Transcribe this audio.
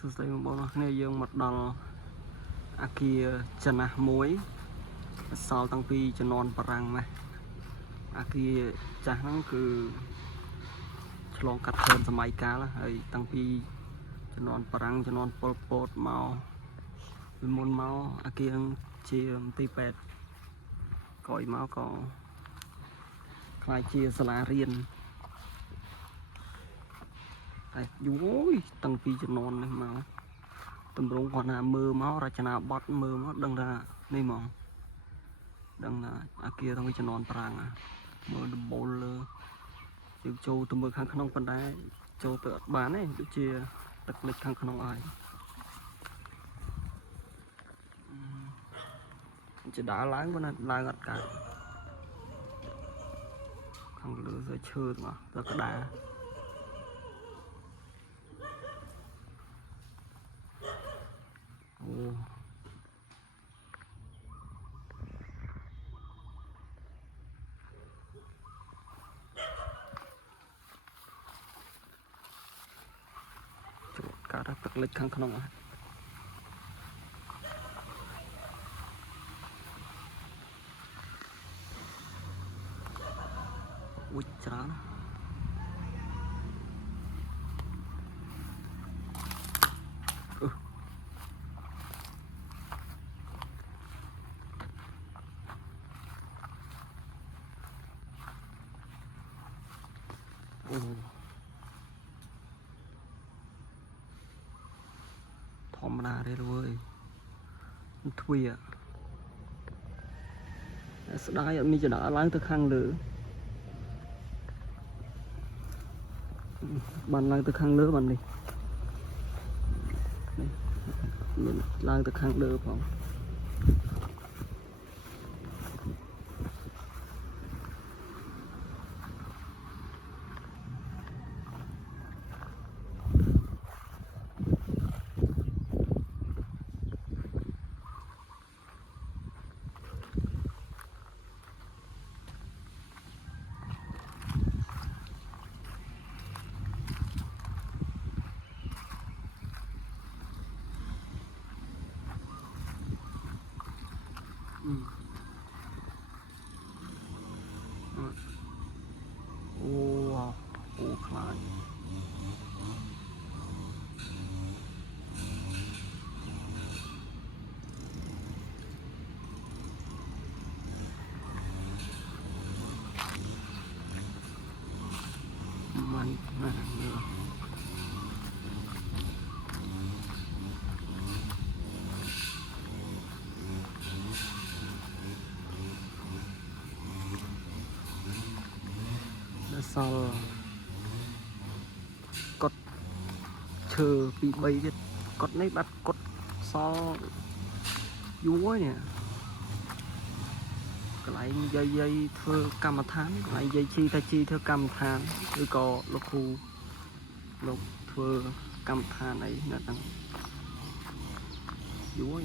សួស្តីបងប្អូនគ្នាយើងមកដល់អាគារចំណាស់មួយសល់តាំងពីជំនាន់បារាំងណាអាគារចាស់ហ្នឹងគឺឆ្លងកាត់ច្រើនសម័យកាលហើយតាំងពីជំនាន់បារាំងជំនាន់ប៉ុលពតមកពីមុនមកអាគារហ្នឹងជាមន្ទីរពេទ្យក្រោយមកក៏ខ្លាយជាសាលារៀនតែយូរតាំងពីជំនាន់នេះមកតម្រង់គាត់ថាមើលមករចនាបថមើលមកដឹងថានេះហ្មងដឹងថាអាគារតាំងពីជំនាន់ប្រាំងមើលដំបូលលើយើងចូលទៅមើលខាងក្នុងប៉ុន្តែចូលទៅអត់បានទេដូចជាទឹកលិចខាងក្នុងហើយជាដើរឡើងប៉ុន្តែឡើងអត់កើតខាងលើទៅឈើទាំងអស់ទៅក្តារអូកើតទឹកលិចខាងក្នុងអស់អូច្រើនអូធម្មតាទេលោកអើយទ្វាស្ដាយអត់មានចដើឡើងទៅខាងលើបានឡើងទៅខាងលើបាននេះមានឡើងទៅខាងលើផងអូខ្លាចមិនណាសល់កត់ឈើពី3ទៀតកត់នេះបាត់កត់សល់យូរហើយនេះកន្លែងយាយធ្វើកម្មដ្ឋានកន្លែងយាយជីថាជីធ្វើកម្មដ្ឋានឬក៏លោកគ្រូលោកធ្វើកម្មដ្ឋានអីនៅហ្នឹងយូរហើយ